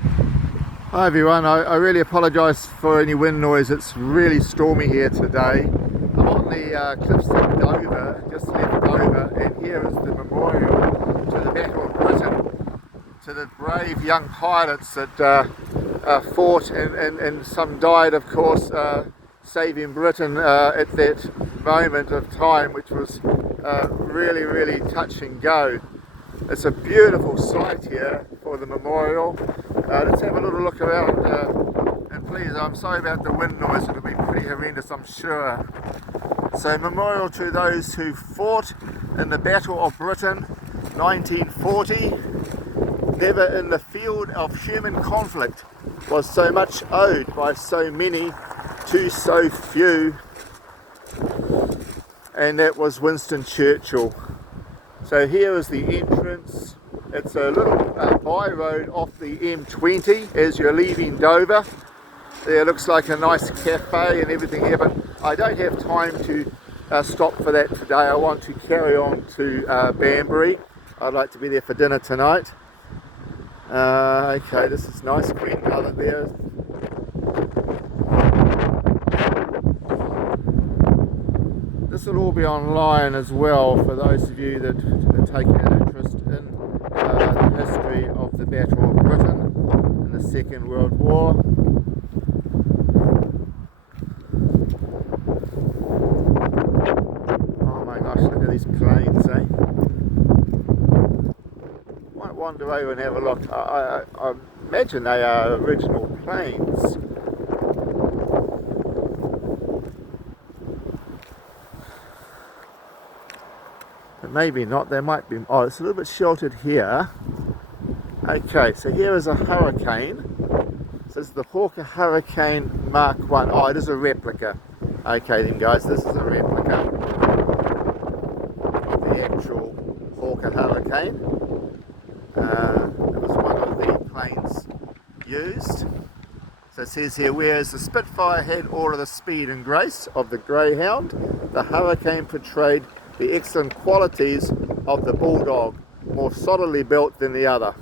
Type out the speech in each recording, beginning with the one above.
Hi everyone, I really apologise for any wind noise. It's really stormy here today. I'm on the cliffs of Dover, just left Dover, and here is the memorial to the Battle of Britain, to the brave young pilots that fought and some died, of course, saving Britain at that moment of time, which was really touch and go. It's a beautiful site here for the memorial. Let's have a little look around, and please, I'm sorry about the wind noise, it'll be pretty horrendous, I'm sure. So, memorial to those who fought in the Battle of Britain, 1940. Never in the field of human conflict was so much owed by so many to so few, and that was Winston Churchill. So here is the entrance. It's a little by road off the M20 as you're leaving Dover. There looks like a nice cafe and everything here, but I don't have time to stop for that today. I want to carry on to Banbury. I'd like to be there for dinner tonight. Okay, this is nice, Queen Mother there. This will all be online as well for those of you that are taking an interest in the history of the Battle of Britain in the Second World War. Oh my gosh, look at these planes, eh? Might wander over and have a look. I imagine they are original planes. But maybe not, there might be. Oh, it's a little bit sheltered here. Okay, so here is a Hurricane. So this is the Hawker Hurricane Mark 1. Oh, it is a replica. Okay then guys, this is a replica of the actual Hawker Hurricane. It was one of the planes used. So it says here, whereas the Spitfire had all of the speed and grace of the Greyhound, the Hurricane portrayed the excellent qualities of the Bulldog, more solidly built than the other.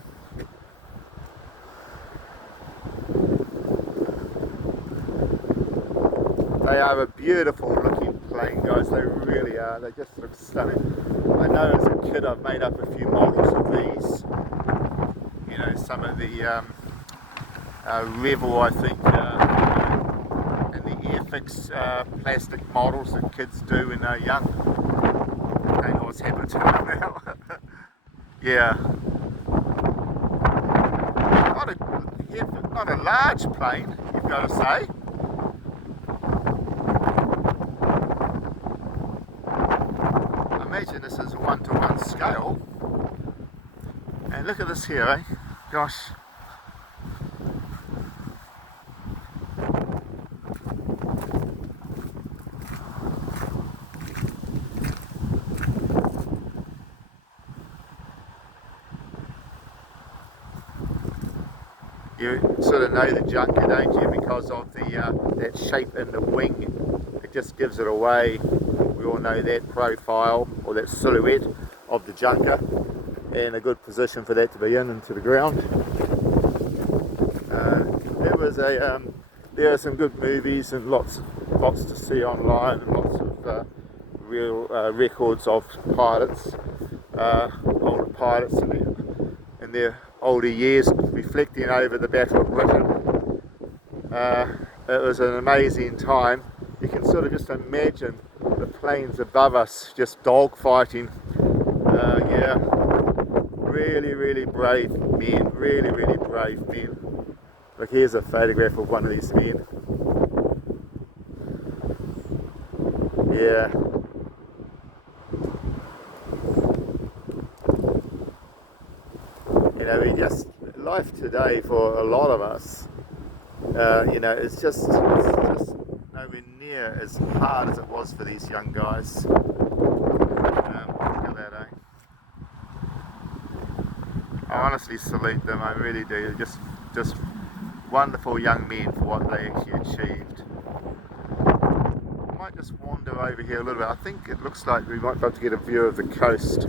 They are a beautiful looking plane, guys, they really are, they just look stunning. I know as a kid I've made up a few models of these, you know, some of the Revel, I think, and the Airfix plastic models that kids do when they're young. I don't know what's happened to them now. Yeah. Not a large plane, you've got to say. I imagine this is a 1-to-1 scale. And look at this here, eh? Gosh. You sort of know the Junker, don't you, because of the that shape in the wing. It just gives it away. We all know that profile or that silhouette of the Junker, and a good position for that to be in into the ground. There are some good movies and lots to see online, and lots of real records of pilots, older pilots in their older years, reflecting over the Battle of Britain. It was an amazing time. You can sort of just imagine the planes above us just dogfighting. Yeah, really brave men, really brave men. Look, here's a photograph of one of these men. Yeah. You know, life today for a lot of us, you know, it's just nowhere near as hard as it was for these young guys. Look at that, eh? I honestly salute them, I really do. They're just wonderful young men for what they actually achieved. I might just wander over here a little bit. I think it looks like we might be able to get a view of the coast.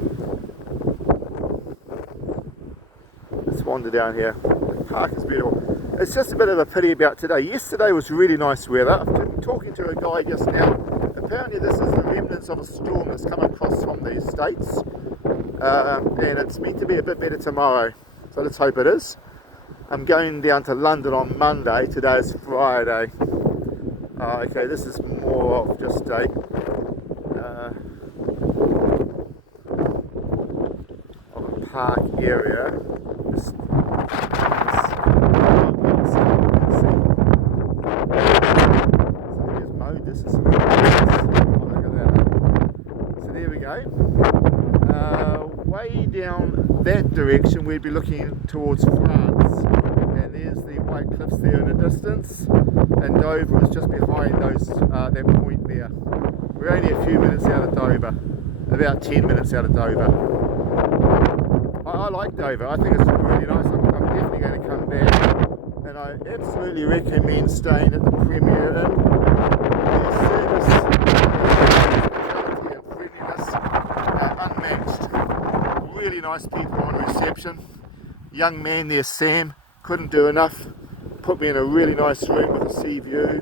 Let's wander down here. park is beautiful. It's just a bit of a pity about today. Yesterday was really nice weather. I'm talking to a guy just now. Apparently this is the remnants of a storm that's come across from the States. And it's meant to be a bit better tomorrow. So let's hope it is. I'm going down to London on Monday. Today is Friday. Okay, this is more of just a park area. This is oh, look at that. So there we go. Way down that direction we'd be looking towards France, and there's the white cliffs there in the distance, and Dover is just behind those that point there. We're only a few minutes out of Dover, about 10 minutes out of Dover. I like Dover. I think it's really nice. I'm definitely going to come back, and I absolutely recommend staying at the Premier Inn. Their service, hospitality and friendliness are unmatched. Really nice people on reception. Young man there, Sam, couldn't do enough. Put me in a really nice room with a sea view.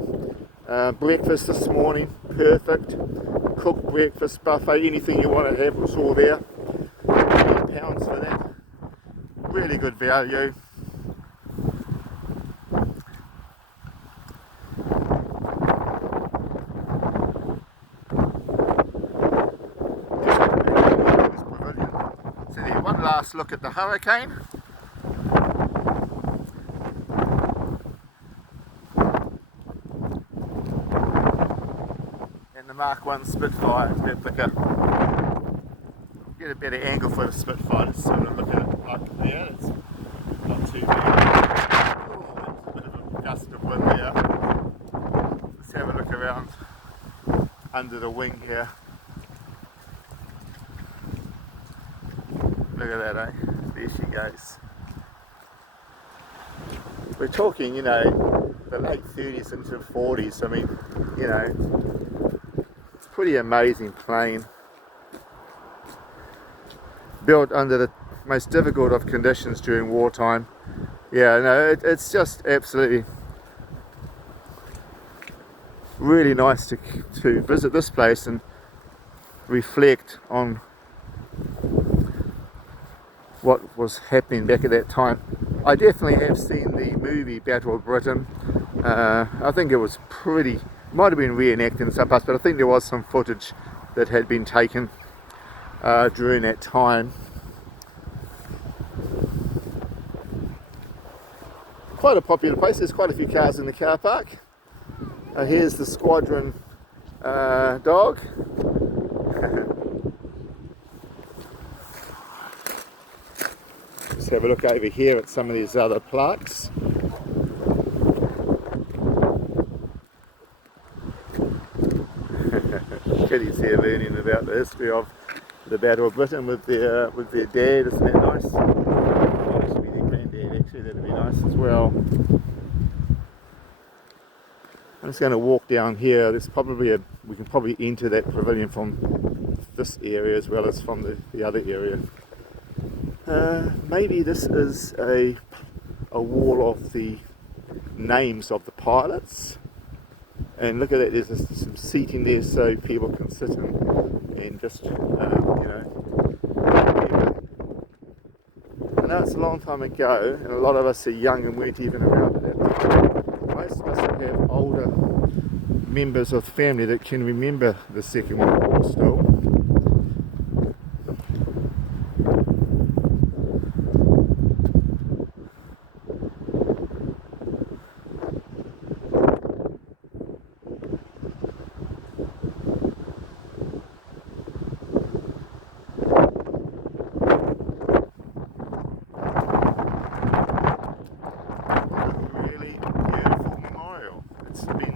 Breakfast this morning, perfect. Cooked breakfast, buffet, anything you want to have was all there. £10 for that. Really good value. So there, one last look at the Hurricane. And the Mark 1 Spitfire replica. Get a better angle for the Spitfire to sort of look at it like there. It's not too bad. Oh, there's a bit of a gust of wind there. Let's have a look around under the wing here. Look at that, eh? There she goes. We're talking, you know, the late 30s into the 40s. I mean, you know, it's a pretty amazing plane. Built under the most difficult of conditions during wartime. Yeah, no, it's just absolutely really nice to visit this place and reflect on what was happening back at that time. I definitely have seen the movie Battle of Britain. I think it was pretty, might have been reenacted in some parts, but I think there was some footage that had been taken during that time. Quite a popular place. There's quite a few cars in the car park. Here's the squadron dog. Let's have a look over here at some of these other plaques. Kitty's here learning about the history of the Battle of Britain with their dad. Isn't that nice? That should be their granddad actually. That'd be nice as well. I'm just going to walk down here. There's probably we can probably enter that pavilion from this area as well as from the other area. Maybe this is a wall of the names of the pilots. And look at that, there's some seating there so people can sit and just, you know. I know it's a long time ago, and a lot of us are young and weren't even around at that time. Most of us have older members of the family that can remember the Second World War still.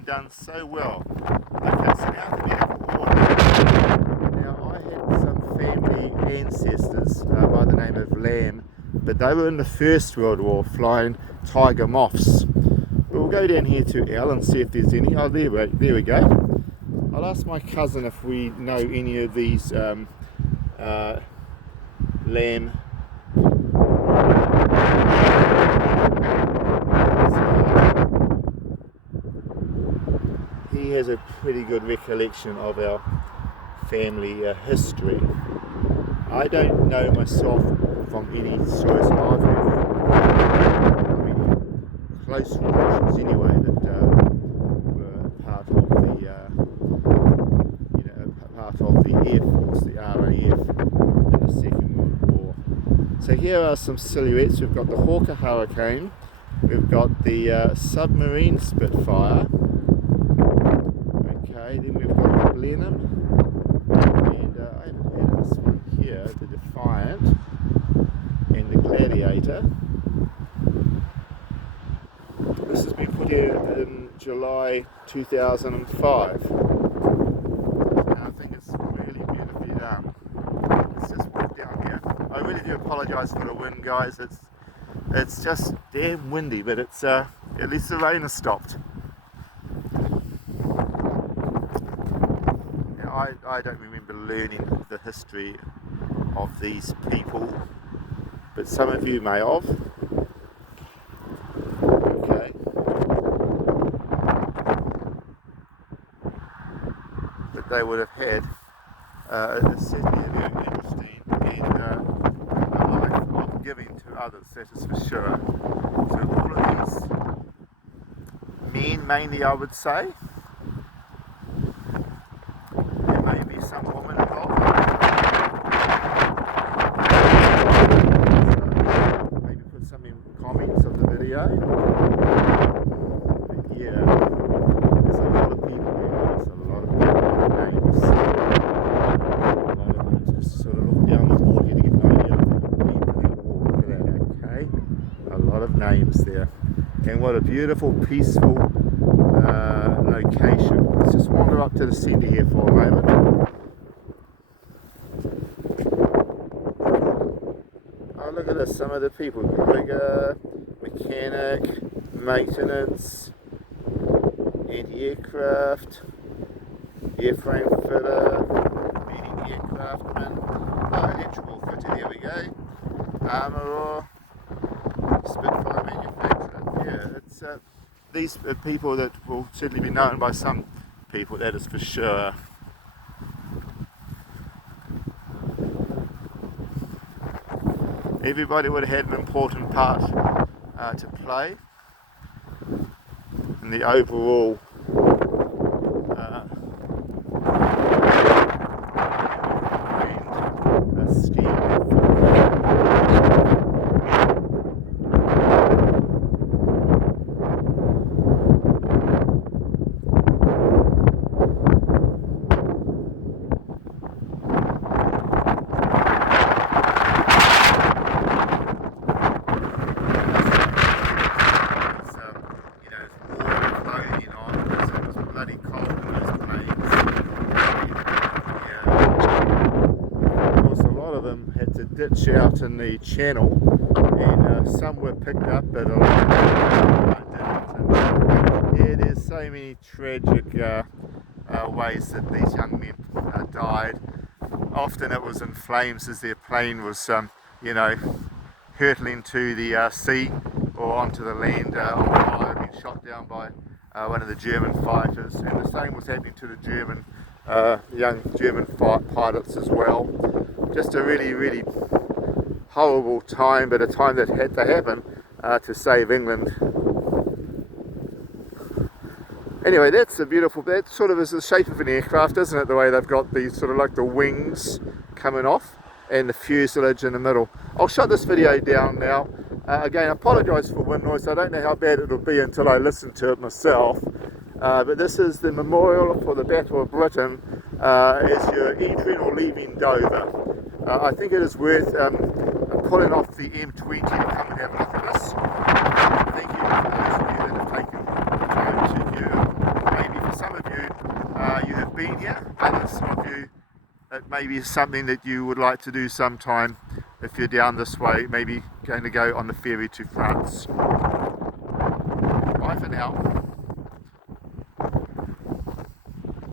Done so well. Okay, so now the medical order. Now I had some family ancestors by the name of Lamb, but they were in the First World War flying Tiger Moths. We'll go down here to Al and see if there's any. Oh, there we go. I'll ask my cousin if we know any of these Lamb has a pretty good recollection of our family history. I don't know myself from any source I've had, close relations anyway, that were part of the Air Force, the RAF, in the Second World War. So here are some silhouettes. We've got the Hawker Hurricane, we've got the submarine Spitfire, okay, then we've got the Blenheim, and I haven't heard of this one here, the Defiant, and the Gladiator. This has been put here in July 2005. And I think it's really beautifully done. Let's just walk down here. I really do apologise for the wind, guys. It's just damn windy, but it's at least the rain has stopped. Now, I don't remember learning the history of these people, but some of you may have. Okay. But they would have had certainly a very interesting and a life of giving to others, that is for sure. So all of these men, mainly I would say, there may be some women involved. Maybe put some in comments of the video. But yeah, there's a lot of people here. There's a lot of names. Just sort of look down the board here to get an idea of the wall. Look at that, okay? A lot of names there. And what a beautiful, peaceful location. Let's just wander up to the centre here for a moment. Oh, look at this, some of the people. Rigger, mechanic, maintenance, anti-aircraft, airframe fitter, leading aircraftman, electrical fitter, there we go, armourer, Spitfire manufacturer. Yeah, it's these are people that will certainly be known by some people, that is for sure. Everybody would have had an important part to play in the overall scheme. Ditch out in the channel, and some were picked up, but a lot didn't. Yeah, there's so many tragic ways that these young men died. Often it was in flames as their plane was, you know, hurtling to the sea or onto the land on fire, being shot down by one of the German fighters, and the same was happening to the German young German pilots as well. Just a really, really horrible time, but a time that had to happen to save England. Anyway, that's a beautiful, that sort of is the shape of an aircraft, isn't it? The way they've got these sort of like the wings coming off and the fuselage in the middle. I'll shut this video down now. Again, I apologise for wind noise. I don't know how bad it'll be until I listen to it myself. But this is the memorial for the Battle of Britain as you're entering or leaving Dover. I think it is worth pulling off the M20 to come and have a look at this. Thank you for those of you that have taken the time to view. Maybe for some of you, you have been here. Others of you, it may be something that you would like to do sometime if you're down this way, maybe going to go on the ferry to France. Bye for now.